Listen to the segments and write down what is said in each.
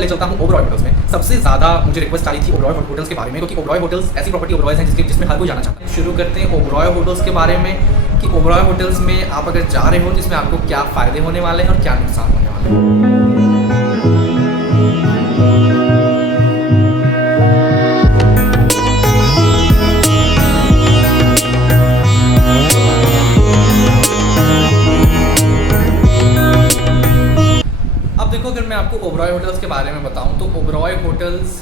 ले चलता हूँ ओबरॉय होटल्स में। सबसे ज़्यादा मुझे रिक्वेस्ट आई थी ओबरॉय होटल्स के बारे में, क्योंकि ओबरॉय होटल्स ऐसी प्रॉपर्टी ओबरॉयज हैं जिसमें हर कोई जाना चाहता है। शुरू करते हैं ओबरॉय होटल्स के बारे में कि ओबरॉय होटल्स में आप अगर जा रहे हो तो इसमें आपको क्या फ़ायदे होने वाले हैं और क्या नुकसान होने वाले हैं। अब देखो, अगर मैं आपको ओबरॉय होटल्स के बारे में बताऊं तो ओबरॉय होटल्स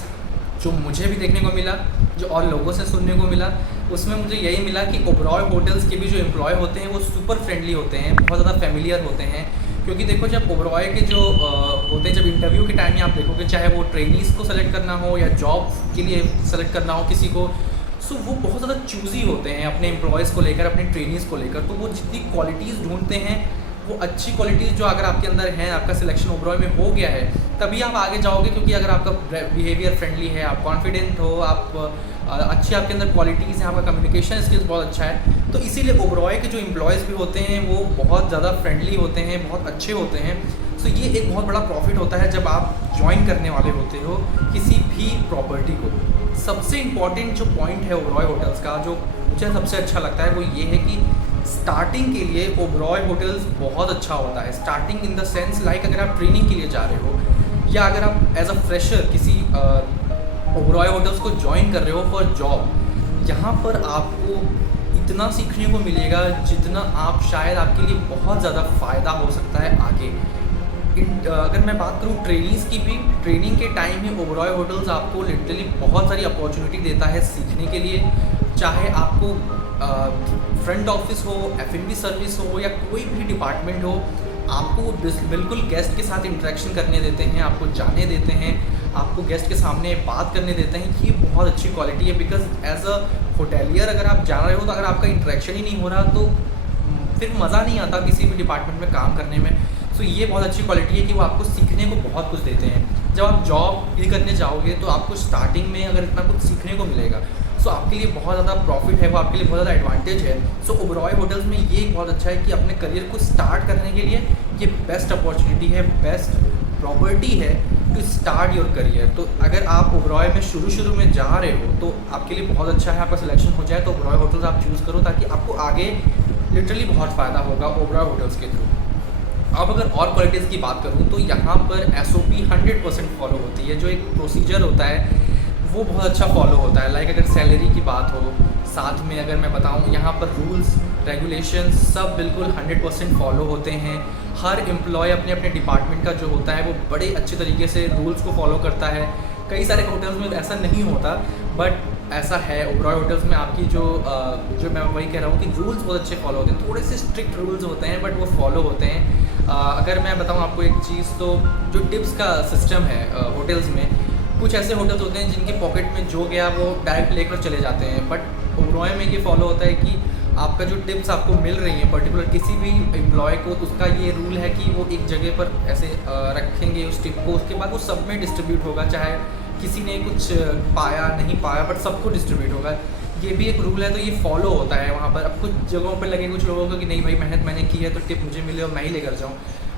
जो मुझे भी देखने को मिला, जो और लोगों से सुनने को मिला, उसमें मुझे यही मिला कि ओबरॉय होटल्स के भी जो एम्प्लॉय होते हैं वो सुपर फ्रेंडली होते हैं, बहुत ज़्यादा फेमिलियर होते हैं। क्योंकि देखो, जब ओबरॉय के जो होते हैं, जब इंटरव्यू के टाइम में आप देखोगे, चाहे वो ट्रेनीज़ को सेलेक्ट करना हो या जॉब के लिए सेलेक्ट करना हो किसी को, सो वो बहुत ज़्यादा चूज़ी होते हैं अपने एम्प्लॉयज़ को लेकर, अपने ट्रेनीज़ को लेकर। तो वो जितनी क्वालिटीज़ ढूंढते हैं, वो अच्छी क्वालिटीज़ जो अगर आपके अंदर हैं, आपका सिलेक्शन ओबरॉय में हो गया है, तभी आप आगे जाओगे। क्योंकि अगर आपका बिहेवियर फ्रेंडली है, आप कॉन्फिडेंट हो, आप अच्छी आपके अंदर क्वालिटीज़ हैं, आपका कम्युनिकेशन स्किल्स बहुत अच्छा है, तो इसीलिए ओबरॉय के जो एम्प्लॉयज़ भी होते हैं वो बहुत ज़्यादा फ्रेंडली होते हैं, बहुत अच्छे होते हैं। सो ये एक बहुत बड़ा प्रॉफिट होता है जब आप ज्वाइन करने वाले होते हो किसी भी प्रॉपर्टी को। सबसे इम्पॉर्टेंट जो पॉइंट है ओबरॉय होटल्स का, जो मुझे सबसे अच्छा लगता है, वो ये है कि स्टार्टिंग के लिए ओबरॉय होटल्स बहुत अच्छा होता है। Starting in the sense like, अगर आप ट्रेनिंग के लिए जा रहे हो या अगर आप एज अ फ्रेशर किसी ओबरॉय होटल्स को ज्वाइन कर रहे हो फॉर जॉब, यहाँ पर आपको इतना सीखने को मिलेगा जितना आप शायद आपके लिए बहुत ज़्यादा फ़ायदा हो सकता है आगे। अगर मैं बात करूँ ट्रेनिंग्स की भी, ट्रेनिंग के टाइम में ओबरॉय होटल्स आपको लिटरली बहुत सारी अपॉर्चुनिटी देता है सीखने के लिए। चाहे आपको फ्रंट ऑफिस हो, F&B सर्विस हो या कोई भी डिपार्टमेंट हो, आपको बिल्कुल गेस्ट के साथ इंटरेक्शन करने देते हैं, आपको जाने देते हैं, आपको गेस्ट के सामने बात करने देते हैं। ये बहुत अच्छी क्वालिटी है। बिकॉज एज अ होटेलियर अगर आप जा रहे हो तो अगर आपका इंटरेक्शन ही नहीं हो रहा तो फिर मज़ा नहीं आता किसी भी डिपार्टमेंट में काम करने में। सो ये बहुत अच्छी क्वालिटी है कि वो आपको सीखने को बहुत कुछ देते हैं। जब आप जॉब भी करने जाओगे तो आपको स्टार्टिंग में अगर इतना कुछ सीखने को मिलेगा, सो आपके लिए बहुत ज़्यादा प्रॉफिट है, वो आपके लिए बहुत ज़्यादा एडवांटेज है। सो ओबरॉय होटल्स में ये बहुत अच्छा है कि अपने करियर को स्टार्ट करने के लिए ये बेस्ट अपॉर्चुनिटी है, बेस्ट प्रॉपर्टी है टू स्टार्ट योर करियर। तो अगर आप ओबरॉय में शुरू में जा रहे हो तो आपके लिए बहुत अच्छा है, आपका सिलेक्शन हो जाए तो ओबरॉय होटल्स आप चूज़ करो, ताकि आपको आगे लिटरली बहुत फ़ायदा होगा ओबरॉय होटल्स के थ्रू। अब अगर और क्वालिटीज़ की बात करूँ तो यहाँ पर SOP 100% फॉलो होती है। जो एक प्रोसीजर होता है वो बहुत अच्छा फॉलो होता है। लाइक अगर सैलरी की बात हो, साथ में अगर मैं बताऊँ, यहाँ पर रूल्स रेगुलेशन सब बिल्कुल 100% फॉलो होते हैं। हर एम्प्लॉय अपने अपने डिपार्टमेंट का जो होता है वो बड़े अच्छे तरीके से रूल्स को फॉलो करता है। कई सारे होटल्स में ऐसा नहीं होता, बट ऐसा है ओबरॉय होटल्स में। आपकी जो मैं वही कह रहा हूँ कि रूल्स बहुत अच्छे फॉलो होते हैं। थोड़े से स्ट्रिक्ट रूल्स होते हैं बट वो फॉलो होते हैं। अगर मैं बताऊँ आपको एक चीज़, तो जो टिप्स का सिस्टम है होटल्स में, कुछ ऐसे होटल्स होते हैं जिनके पॉकेट में जो गया वो डायरेक्ट लेकर चले जाते हैं, बट ओबरॉय में ये फॉलो होता है कि आपका जो टिप्स आपको मिल रही हैं पर्टिकुलर किसी भी एम्प्लॉय को, तो उसका ये रूल है कि वो एक जगह पर ऐसे रखेंगे उस टिप को, उसके बाद वो सब में डिस्ट्रीब्यूट होगा। चाहे किसी ने कुछ पाया नहीं पाया, बट सबको डिस्ट्रीब्यूट होगा। ये भी एक रूल है, तो ये फॉलो होता है वहाँ पर। अब कुछ जगहों पर लगे कुछ लोगों को कि नहीं भाई, मेहनत मैंने की है तो टिप मुझे मिले और मैं ही लेकर जाऊँ,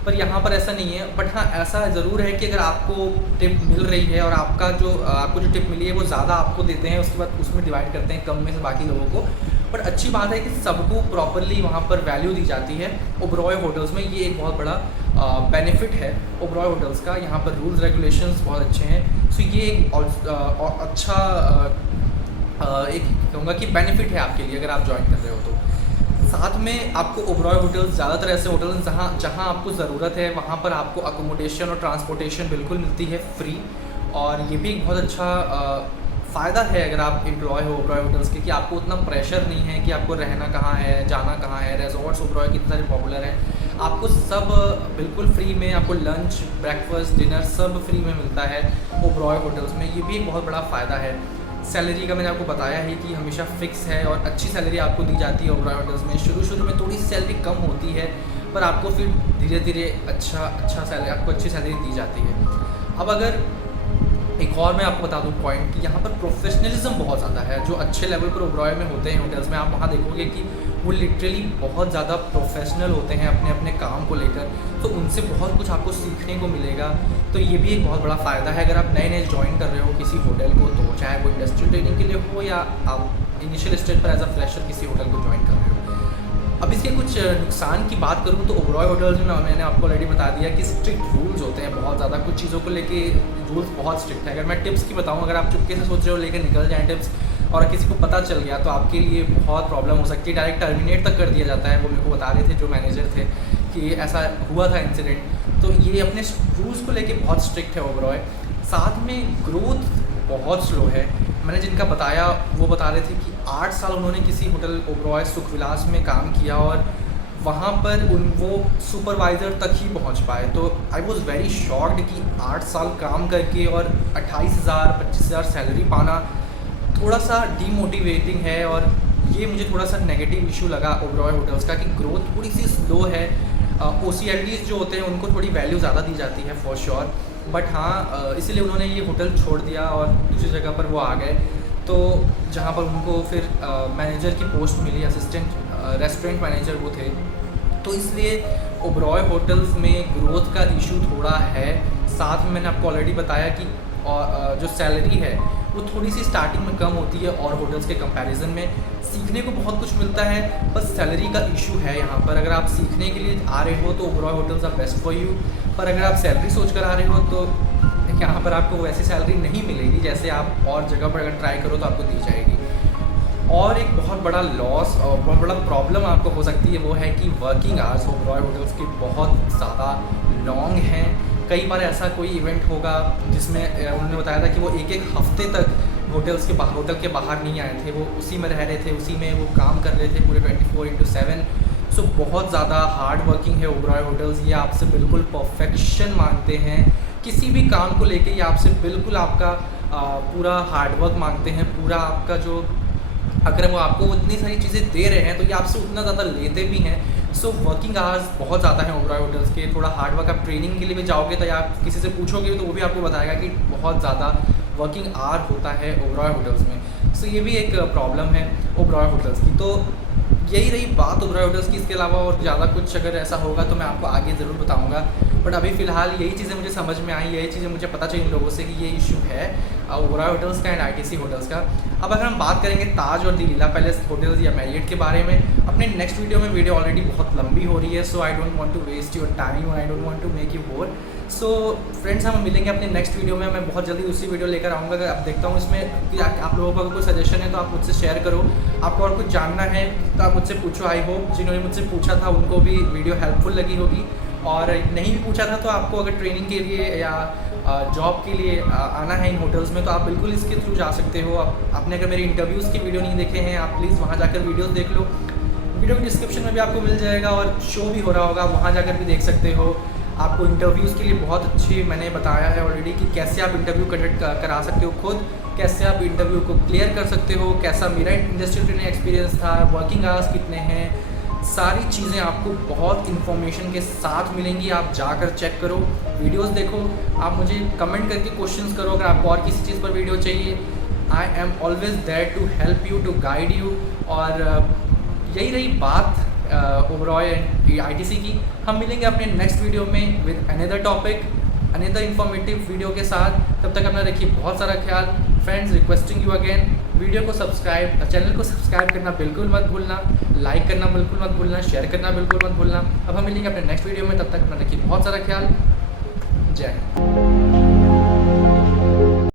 पर यहाँ पर ऐसा नहीं है। बट हाँ, ऐसा ज़रूर है कि अगर आपको टिप मिल रही है और आपको जो टिप मिली है वो ज़्यादा आपको देते हैं, उसके बाद उसमें डिवाइड करते हैं कम में से बाकी लोगों को। बट अच्छी बात है कि सबको प्रॉपरली वहाँ पर वैल्यू दी जाती है ओबरॉय होटल्स में। ये एक बहुत बड़ा बेनिफिट है ओबरॉय होटल्स का। यहाँ पर रूल्स रेगुलेशंस बहुत अच्छे हैं। सो ये एक अच्छा एक कहूँगा कि बेनिफिट है आपके लिए अगर आप ज्वाइन कर रहे हो तो। साथ में आपको ओबरॉय होटल्स, ज़्यादातर ऐसे होटल्स जहाँ आपको ज़रूरत है वहाँ पर आपको अकोमोडेशन और ट्रांसपोर्टेशन बिल्कुल मिलती है फ्री। और ये भी एक बहुत अच्छा फ़ायदा है अगर आप एम्प्लॉय हो ओबरॉय होटल्स के, कि आपको उतना प्रेशर नहीं है कि आपको रहना कहाँ है, जाना कहाँ है। रिजॉर्ट्स ओबरॉय कितने सारे पॉपुलर हैं, आपको सब बिल्कुल फ्री में, आपको लंच, ब्रेकफास्ट, डिनर सब फ्री में मिलता है ओबरॉय होटल्स में। ये भी एक बहुत बड़ा फ़ायदा है। सैलरी का मैंने आपको बताया है कि हमेशा फ़िक्स है और अच्छी सैलरी आपको दी जाती है ओबरॉय होटल्स में। शुरू में थोड़ी सी सैलरी कम होती है, पर आपको फिर धीरे धीरे अच्छा सैलरी, आपको अच्छी सैलरी दी जाती है। अब अगर एक और मैं आपको बता दूं पॉइंट, कि यहाँ पर प्रोफेशनलिज्म बहुत ज़्यादा है। जो अच्छे लेवल पर ओबरॉय में होते हैं होटल्स में, आप वहाँ देखोगे कि वो लिटरली बहुत ज़्यादा प्रोफेशनल होते हैं अपने अपने काम को लेकर, तो उनसे बहुत कुछ आपको सीखने को मिलेगा। तो ये भी एक बहुत बड़ा फ़ायदा है अगर आप नए नए ज्वाइन कर रहे हो किसी होटल को, तो चाहे वो इंडस्ट्रियल ट्रेनिंग के लिए हो या आप इनिशियल स्टेज पर एज अ फ्रेशर किसी होटल को ज्वाइन कर रहे हो। अब इसके कुछ नुकसान की बात करूँ तो ओबरॉय होटल्स में मैंने आपको ऑलरेडी बता दिया कि स्ट्रिक्ट रूल्स होते हैं बहुत ज़्यादा, कुछ चीज़ों को लेके रूल्स बहुत स्ट्रिक्ट है। अगर मैं टिप्स की बताऊँ, अगर आप चुपके से सोच रहे हो लेकर निकल जाएँ टिप्स और किसी को पता चल गया तो आपके लिए बहुत प्रॉब्लम हो सकती है, डायरेक्ट टर्मिनेट तक कर दिया जाता है। वो मेरे को बता रहे थे जो मैनेजर थे कि ऐसा हुआ था इंसिडेंट। तो ये अपने रूल्स को लेके बहुत स्ट्रिक्ट है ओबरॉय। साथ में ग्रोथ बहुत स्लो है। मैंने जिनका बताया वो बता रहे थे कि 8 साल उन्होंने किसी होटल ओबरॉय सुखविलास में काम किया और वहाँ पर वो सुपरवाइज़र तक ही पहुँच पाए। तो आई वॉज़ वेरी शॉक्ड कि 8 साल काम करके और 28,000 25,000 सैलरी पाना थोड़ा सा डीमोटिवेटिंग है। और ये मुझे थोड़ा सा नेगेटिव इशू लगा ओबरॉय होटल्स का कि ग्रोथ थोड़ी सी स्लो है। OCLDs जो होते हैं उनको थोड़ी वैल्यू ज़्यादा दी जाती है फॉर श्योर, बट हाँ इसीलिए उन्होंने ये होटल छोड़ दिया और दूसरी जगह पर वो आ गए। तो जहाँ पर उनको फिर मैनेजर की पोस्ट मिली, असिस्टेंट रेस्टोरेंट मैनेजर वो थे। तो इसलिए ओबरॉय होटल्स में ग्रोथ का इशू थोड़ा है। साथ में मैंने आपको ऑलरेडी बताया कि जो सैलरी है वो थोड़ी सी स्टार्टिंग में कम होती है और होटल्स के कंपैरिजन में। सीखने को बहुत कुछ मिलता है, बस सैलरी का इशू है यहाँ पर। अगर आप सीखने के लिए आ रहे हो तो Oberoi hotels are best for you, पर अगर आप सैलरी सोच कर आ रहे हो तो यहाँ पर आपको वैसी सैलरी नहीं मिलेगी जैसे आप और जगह पर अगर ट्राई करो तो आपको दी जाएगी। और एक बहुत बड़ा लॉस और बहुत बड़ा प्रॉब्लम आपको हो सकती है वो है कि वर्किंग आवर्स ओबरॉय होटल्स के बहुत ज़्यादा लॉन्ग हैं। कई बार ऐसा कोई इवेंट होगा जिसमें उन्होंने बताया था कि वो एक हफ्ते तक होटल के बाहर नहीं आए थे, वो उसी में रह रहे थे, उसी में वो काम कर रहे थे पूरे 24/7। सो बहुत ज़्यादा हार्ड वर्किंग है ओबरॉय होटल्स। ये आपसे बिल्कुल परफेक्शन मांगते हैं किसी भी काम को लेके, ये आपसे बिल्कुल आपका पूरा हार्ड वर्क मांगते हैं। पूरा आपका जो अगर वो आपको इतनी सारी चीज़ें दे रहे हैं तो ये आपसे उतना ज़्यादा लेते भी हैं। सो वर्किंग आवर्स बहुत ज़्यादा हैं ओबरॉय होटल्स के। थोड़ा हार्ड वर्क, आप ट्रेनिंग के लिए भी जाओगे तो या आप किसी से पूछोगे तो वो भी आपको बताएगा कि बहुत ज़्यादा वर्किंग आवर होता है ओबरॉय होटल्स में। सो ये भी एक प्रॉब्लम है ओबरॉय होटल्स की। तो यही रही बात ओबरॉय होटल्स की। इसके अलावा और ज़्यादा कुछ अगर ऐसा होगा तो मैं आपको आगे ज़रूर बताऊँगा, बट अभी फ़िलहाल यही चीज़ें मुझे समझ में आई, यही चीज़ें मुझे पता चली इन लोगों से कि ये इशू है ओबरॉय होटल्स का एंड ITC होटल्स का। अब अगर हम बात करेंगे ताज और द लीला पैलेस होटल्स या मैरियट के बारे में अपने नेक्स्ट वीडियो में, वीडियो ऑलरेडी बहुत लंबी हो रही है। So I don't want to waste your time, I don't want to make you bore. So friends, हम मिलेंगे अपने नेक्स्ट वीडियो में। मैं बहुत जल्दी दूसरी वीडियो लेकर आऊँगा। अगर आप देखता हूँ इसमें कि आप लोगों का कोई सजेशन है तो आप मुझसे शेयर करो। आपको और कुछ जानना है तो आप मुझसे पूछो। आई होप जिन्होंने मुझसे पूछा था उनको भी वीडियो हेल्पफुल लगी होगी, और नहीं भी पूछा था तो आपको अगर ट्रेनिंग के लिए या जॉब के लिए आना है इन होटल्स में तो आप बिल्कुल इसके थ्रू जा सकते हो। आपने अगर मेरे इंटरव्यूज़ के वीडियो नहीं देखे हैं, आप प्लीज़ वहाँ जाकर वीडियोस देख लो। वीडियो के डिस्क्रिप्शन में भी आपको मिल जाएगा और शो भी हो रहा होगा, वहाँ जाकर भी देख सकते हो। आपको इंटरव्यूज़ के लिए बहुत अच्छे मैंने बताया है ऑलरेडी कि कैसे आप इंटरव्यू कंडक्ट करा सकते हो खुद, कैसे आप इंटरव्यू को क्लियर कर सकते हो, कैसा मेरा इंडस्ट्रियल ट्रेनिंग एक्सपीरियंस था, वर्किंग आवर्स कितने हैं, सारी चीज़ें आपको बहुत इन्फॉर्मेशन के साथ मिलेंगी। आप जाकर चेक करो, वीडियोस देखो, आप मुझे कमेंट करके क्वेश्चंस करो अगर आपको और किसी चीज़ पर वीडियो चाहिए। I am always there to help you, to guide you. और यही रही बात ओबरॉय एंड ITC की। हम मिलेंगे अपने नेक्स्ट वीडियो में with another topic, another informative video के साथ। तब तक अपना रखिए बहुत सारा ख्याल। Friends, requesting you again, video को सब्सक्राइब, चैनल को सब्सक्राइब करना बिल्कुल मत भूलना, लाइक करना बिल्कुल मत भूलना, शेयर करना बिल्कुल मत भूलना। अब हम मिलेंगे अपने नेक्स्ट वीडियो में, तब तक अपना रखिए बहुत सारा ख्याल। जय हिंद।